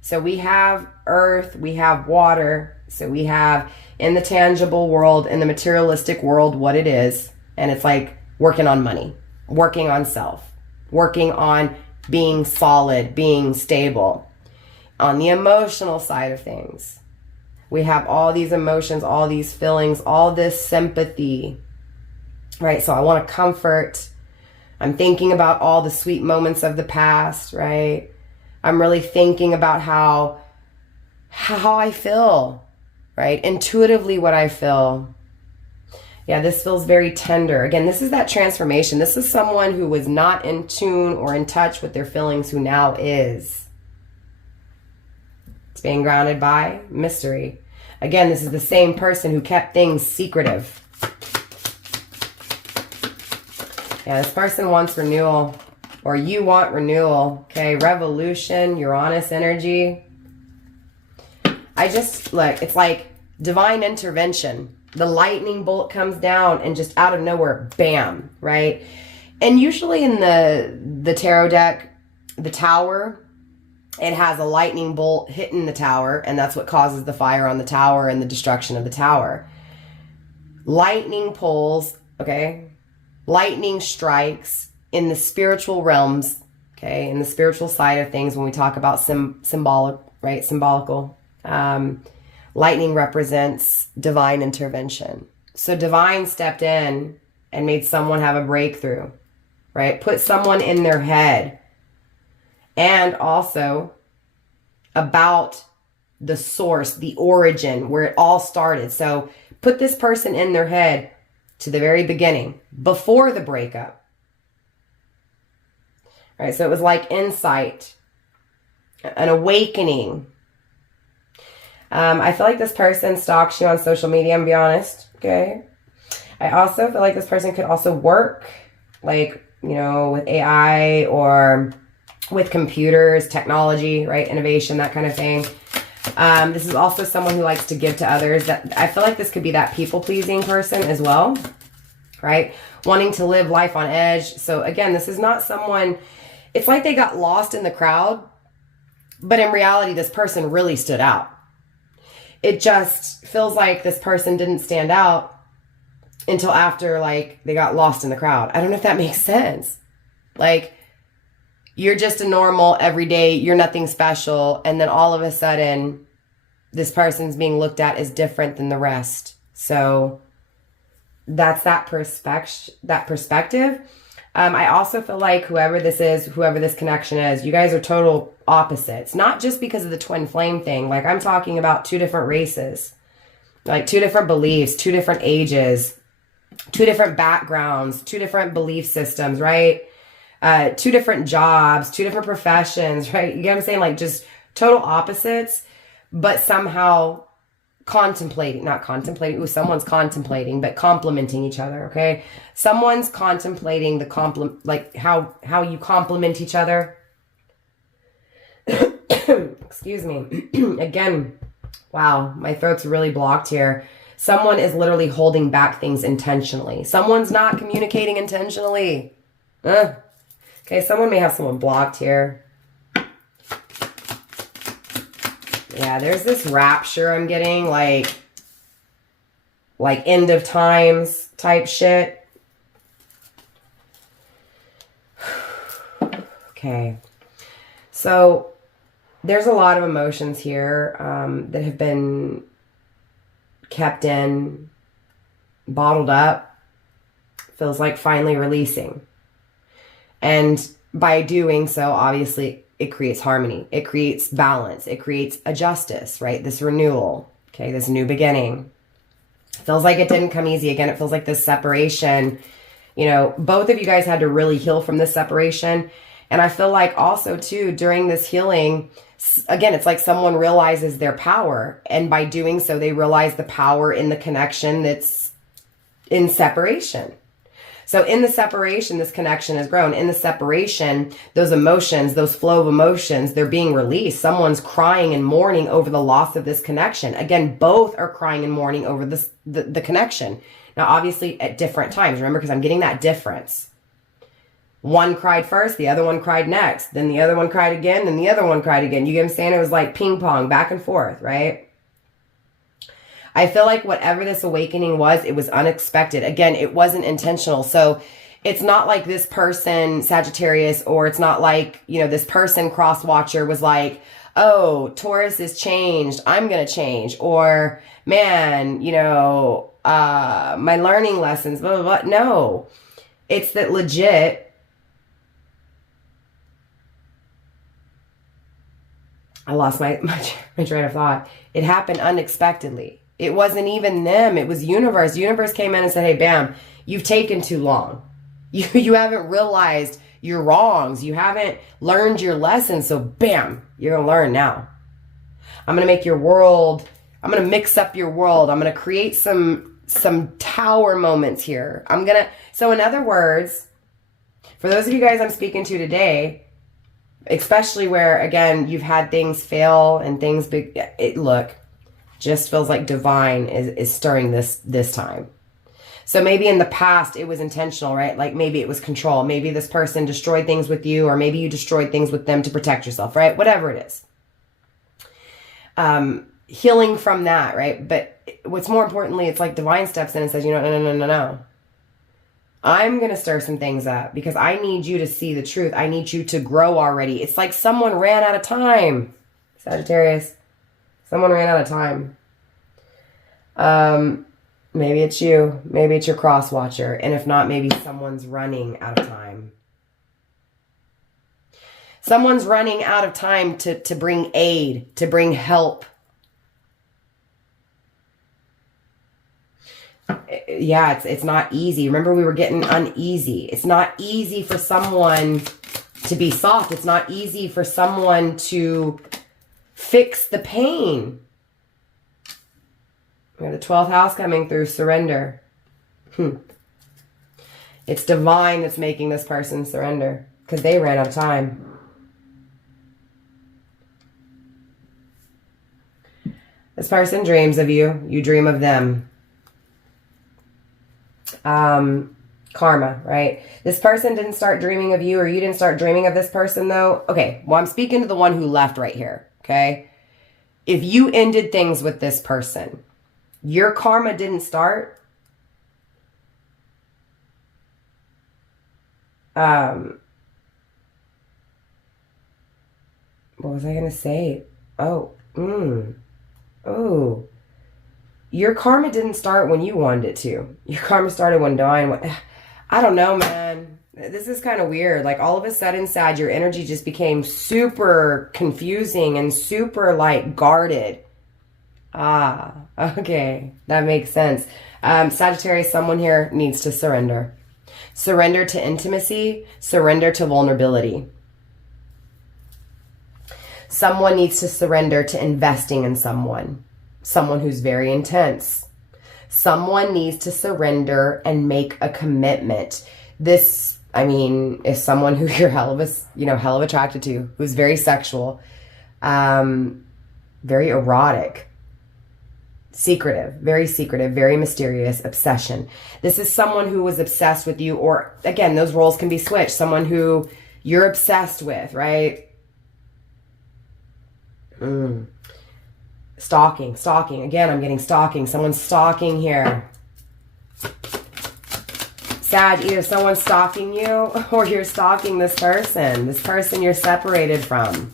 So we have earth, we have water. So we have in the tangible world, in the materialistic world, what it is. And it's like working on money, working on self, working on being solid, being stable. On the emotional side of things, we have all these emotions, all these feelings, all this sympathy, right? So I want to comfort. I'm thinking about all the sweet moments of the past, right? I'm really thinking about how I feel, right? Intuitively what I feel. Yeah, this feels very tender. Again, this is that transformation. This is someone who was not in tune or in touch with their feelings who now is. It's being grounded by mystery. Again, this is the same person who kept things secretive. Yeah, this person wants renewal, or you want renewal. Okay, revolution, Uranus energy. Look, it's like divine intervention. The lightning bolt comes down and just out of nowhere, bam, right? And usually in the tarot deck, the tower, it has a lightning bolt hitting the tower, and that's what causes the fire on the tower and the destruction of the tower. Lightning pulls, okay? Lightning strikes in the spiritual realms, okay? In the spiritual side of things, when we talk about symbolic, right? Symbolical. Lightning represents divine intervention. So divine stepped in and made someone have a breakthrough, right? Put someone in their head. And also about the source, the origin, where it all started. So put this person in their head to the very beginning, before the breakup. Right? So it was like insight, an awakening. I feel like this person stalks you on social media, I'm gonna be honest, okay? I also feel like this person could also work, like, you know, with AI or with computers, technology, right? Innovation, that kind of thing. This is also someone who likes to give to others. That I feel like this could be that people-pleasing person as well, right? Wanting to live life on edge. So again, this is not someone, it's like they got lost in the crowd, but in reality, this person really stood out. It just feels like this person didn't stand out until after, like, they got lost in the crowd. I don't know if that makes sense. Like, you're just a normal, everyday, you're nothing special, and then all of a sudden, this person's being looked at as different than the rest. So that's that perspective. I also feel like whoever this is, whoever this connection is, you guys are total opposites. Not just because of the twin flame thing. Like, I'm talking about two different races, like two different beliefs, two different ages, two different backgrounds, two different belief systems, right? Two different jobs, two different professions, right? You get what I'm saying? Like, just total opposites, but somehow someone's contemplating, but complementing each other, okay? Someone's contemplating like how you complement each other. Excuse me. Again, wow, my throat's really blocked here. Someone is literally holding back things intentionally. Someone's not communicating intentionally. Okay, someone may have someone blocked here. Yeah, there's this rapture I'm getting, like end of times type shit. Okay. So there's a lot of emotions here that have been kept in, bottled up. Feels like finally releasing. And by doing so, obviously, it creates harmony. It creates balance. It creates a justice, right? This renewal, okay, this new beginning. Feels like it didn't come easy. Again, it feels like this separation, you know, both of you guys had to really heal from this separation. And I feel like also too, during this healing, again, it's like someone realizes their power. And by doing so, they realize the power in the connection that's in separation. So in the separation, this connection has grown. In the separation, those emotions, those flow of emotions, they're being released. Someone's crying and mourning over the loss of this connection. Again, both are crying and mourning over this, the connection. Now, obviously at different times, remember, because I'm getting that difference. One cried first, the other one cried next. Then the other one cried again, and the other one cried again. You get what I'm saying? It was like ping pong, back and forth, right? I feel like whatever this awakening was, it was unexpected. Again, it wasn't intentional. So it's not like this person, Sagittarius, or it's not like, you know, this person, cross watcher, was like, oh, Taurus is changed, I'm going to change. Or, man, you know, my learning lessons, blah, blah, blah. No, it's that legit. I lost my train of thought. It happened unexpectedly. It wasn't even them. It was universe. Universe came in and said, hey, bam, you've taken too long. You haven't realized your wrongs. You haven't learned your lessons. So bam, you're going to learn now. I'm going to make your world. I'm going to mix up your world. I'm going to create some tower moments here. So in other words, for those of you guys I'm speaking to today, especially where, again, you've had things fail and things look, just feels like divine is stirring this time. So maybe in the past it was intentional, right? Like maybe it was control. Maybe this person destroyed things with you, or maybe you destroyed things with them to protect yourself, right? Whatever it is. Healing from that, right? But what's more importantly, it's like divine steps in and says, you know, no. I'm going to stir some things up because I need you to see the truth. I need you to grow already. It's like someone ran out of time, Sagittarius. Someone ran out of time. Maybe it's you. Maybe it's your cross watcher. And if not, maybe someone's running out of time. Someone's running out of time to bring aid, to bring help. Yeah, it's not easy. Remember, we were getting uneasy. It's not easy for someone to be soft. It's not easy for someone to fix the pain. We have the 12th house coming through, surrender. It's divine that's making this person surrender because they ran out of time. This person dreams of you. You dream of them. Karma, right? This person didn't start dreaming of you, or you didn't start dreaming of this person though. Okay, well, I'm speaking to the one who left right here, okay? If you ended things with this person, your karma didn't start. What was I going to say? Your karma didn't start when you wanted it to. Your karma started when divine went. I don't know, man. This is kind of weird. Like all of a sudden, Sag, your energy just became super confusing and super like guarded. Okay. That makes sense. Sagittarius, someone here needs to surrender. Surrender to intimacy. Surrender to vulnerability. Someone needs to surrender to investing in someone. Someone who's very intense. Someone needs to surrender and make a commitment. This, I mean, is someone who you're hell of attracted to, who's very sexual, very erotic, secretive, very mysterious, obsession. This is someone who was obsessed with you, or again, those roles can be switched. Someone who you're obsessed with, right? Stalking. Again, I'm getting stalking. Someone's stalking here. Sag, either someone's stalking you or you're stalking this person you're separated from.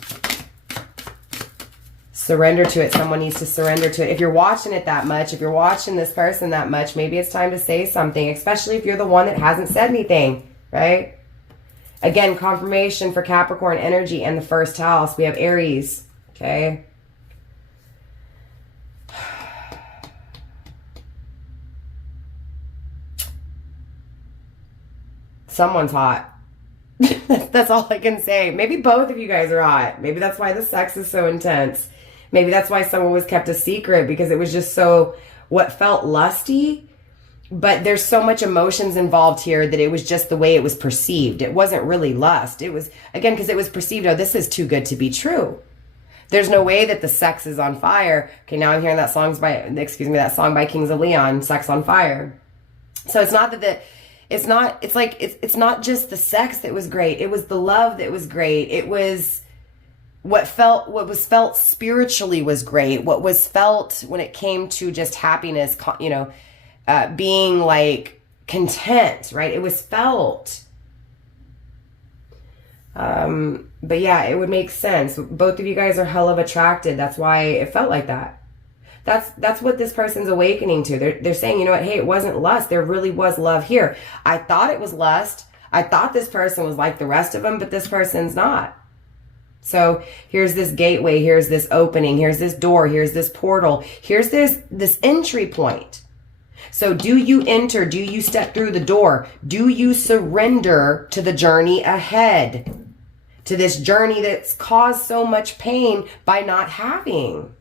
Surrender to it. Someone needs to surrender to it. If you're watching it that much, if you're watching this person that much, maybe it's time to say something, especially if you're the one that hasn't said anything, right? Again, confirmation for Capricorn energy and the first house. We have Aries. Okay. Someone's hot. That's all I can say. Maybe both of you guys are hot. Maybe that's why the sex is so intense. Maybe that's why someone was kept a secret, because it was just so, what felt lusty, but there's so much emotions involved here that it was just the way it was perceived. It wasn't really lust. It was, again, because it was perceived, oh, this is too good to be true. There's no way that the sex is on fire. Okay, now I'm hearing that song by Kings of Leon, Sex on Fire. So it's not that it's not just the sex that was great. It was the love that was great. It was what was felt spiritually was great. What was felt when it came to just happiness, being like content, right? It was felt. But yeah, it would make sense. Both of you guys are hell of attracted. That's why it felt like that. That's what this person's awakening to. They're saying, you know what? Hey, it wasn't lust. There really was love here. I thought it was lust. I thought this person was like the rest of them, but this person's not. So here's this gateway. Here's this opening. Here's this door. Here's this portal. Here's this entry point. So do you enter? Do you step through the door? Do you surrender to the journey ahead? To this journey that's caused so much pain by not having?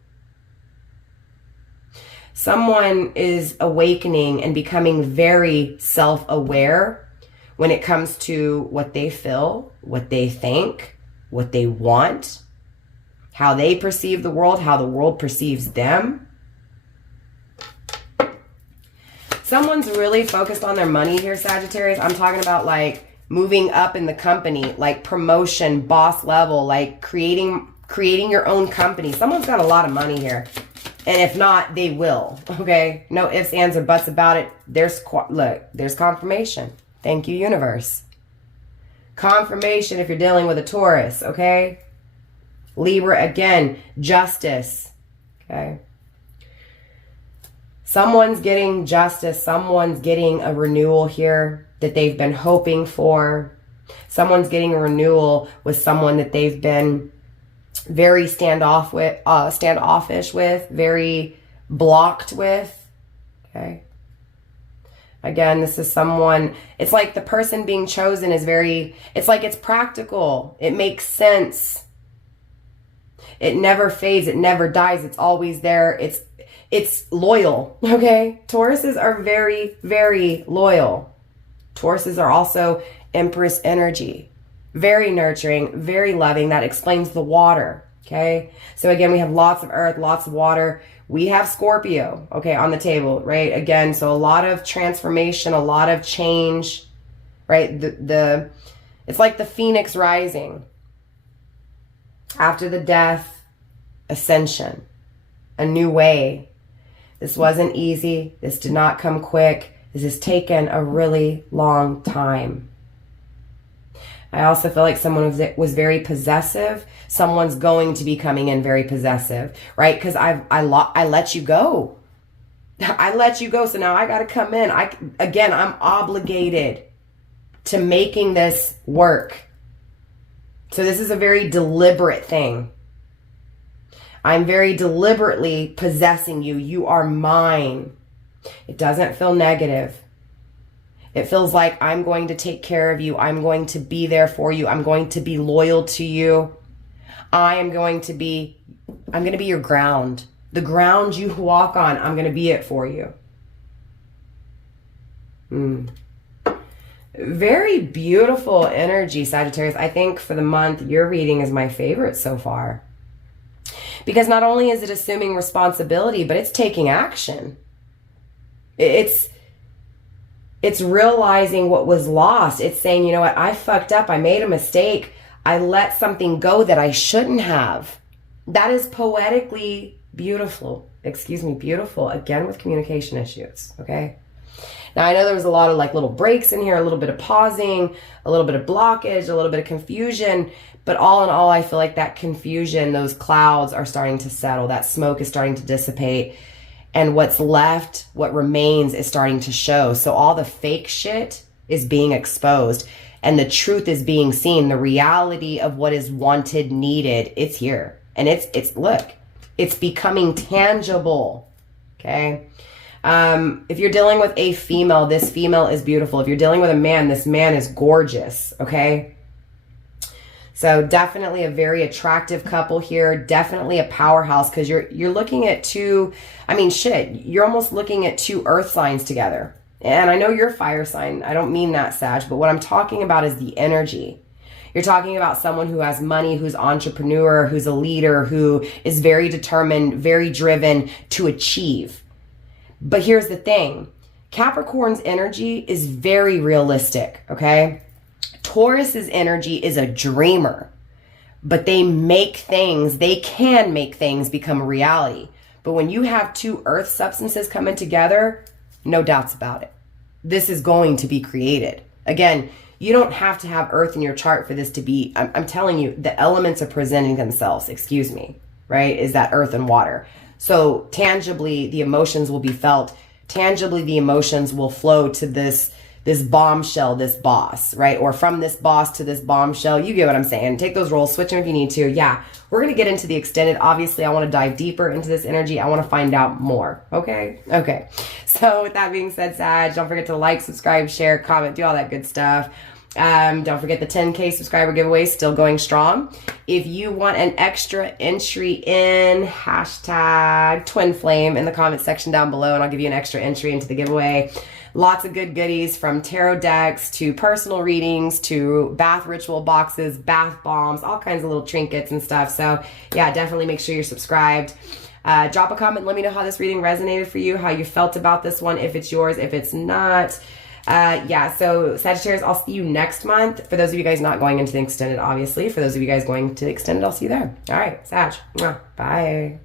Someone is awakening and becoming very self-aware when it comes to what they feel, what they think, what they want, how they perceive the world, how the world perceives them. Someone's really focused on their money here, Sagittarius. I'm talking about like moving up in the company, like promotion, boss level, like creating your own company. Someone's got a lot of money here. And if not, they will, okay? No ifs, ands, or buts about it. There's confirmation. Thank you, universe. Confirmation if you're dealing with a Taurus, okay? Libra, again, justice, okay? Someone's getting justice. Someone's getting a renewal here that they've been hoping for. Someone's getting a renewal with someone that they've been very standoffish with, very blocked with, okay? Again, this is someone, it's like the person being chosen is it's like it's practical. It makes sense. It never fades. It never dies. It's always there. It's loyal, okay? Tauruses are very, very loyal. Tauruses are also Empress energy. Very nurturing, very loving. That explains the water, okay? So again, we have lots of earth, lots of water. We have Scorpio, okay, on the table, right? Again, so a lot of transformation, a lot of change, right? It's like the phoenix rising. After the death, ascension, a new way. This wasn't easy. This did not come quick. This has taken a really long time. I also feel like someone was very possessive. Someone's going to be coming in very possessive, right? Because I let you go. I let you go, so now I got to come in. I'm obligated to making this work. So this is a very deliberate thing. I'm very deliberately possessing you. You are mine. It doesn't feel negative. It feels like I'm going to take care of you. I'm going to be there for you. I'm going to be loyal to you. I'm going to be your ground. The ground you walk on, I'm going to be it for you. Very beautiful energy, Sagittarius. I think for the month, your reading is my favorite so far. Because not only is it assuming responsibility, but it's taking action. It's realizing what was lost. It's saying, you know what, I fucked up. I made a mistake. I let something go that I shouldn't have. That is poetically beautiful. Beautiful. Again, with communication issues, okay? Now, I know there was a lot of like little breaks in here, a little bit of pausing, a little bit of blockage, a little bit of confusion. But all in all, I feel like that confusion, those clouds are starting to settle. That smoke is starting to dissipate. And what's left, what remains is starting to show. So all the fake shit is being exposed. and the truth is being seen. The reality of what is wanted, needed, it's here. And look, it's becoming tangible. Okay. If you're dealing with a female, this female is beautiful. If you're dealing with a man, this man is gorgeous. Okay. So definitely a very attractive couple here. Definitely a powerhouse, because you're looking at two, you're almost looking at two earth signs together. And I know you're a fire sign. I don't mean that, Sag, but what I'm talking about is the energy. You're talking about someone who has money, who's entrepreneur, who's a leader, who is very determined, very driven to achieve. But here's the thing. Capricorn's energy is very realistic, okay? Taurus's energy is a dreamer, but they can make things become reality. But when you have two earth substances coming together, no doubts about it, this is going to be created. Again, you don't have to have earth in your chart for this to be, I'm telling you, the elements are presenting themselves, right? Is that earth and water. So tangibly, the emotions will be felt. Tangibly, the emotions will flow to this bombshell, this boss, right? Or from this boss to this bombshell. You get what I'm saying. Take those roles, switch them if you need to. Yeah, we're going to get into the extended. Obviously, I want to dive deeper into this energy. I want to find out more. Okay. So with that being said, Sag, don't forget to like, subscribe, share, comment, do all that good stuff. Don't forget the 10K subscriber giveaway still going strong. If you want an extra entry in, hashtag Twinflame in the comment section down below, and I'll give you an extra entry into the giveaway. Lots of good goodies, from tarot decks to personal readings to bath ritual boxes, bath bombs, all kinds of little trinkets and stuff. So yeah, definitely make sure you're subscribed. Drop a comment. Let me know how this reading resonated for you, how you felt about this one, if it's yours, if it's not. So Sagittarius, I'll see you next month. For those of you guys not going into the extended, obviously. For those of you guys going to the extended, I'll see you there. All right, Sag. Bye.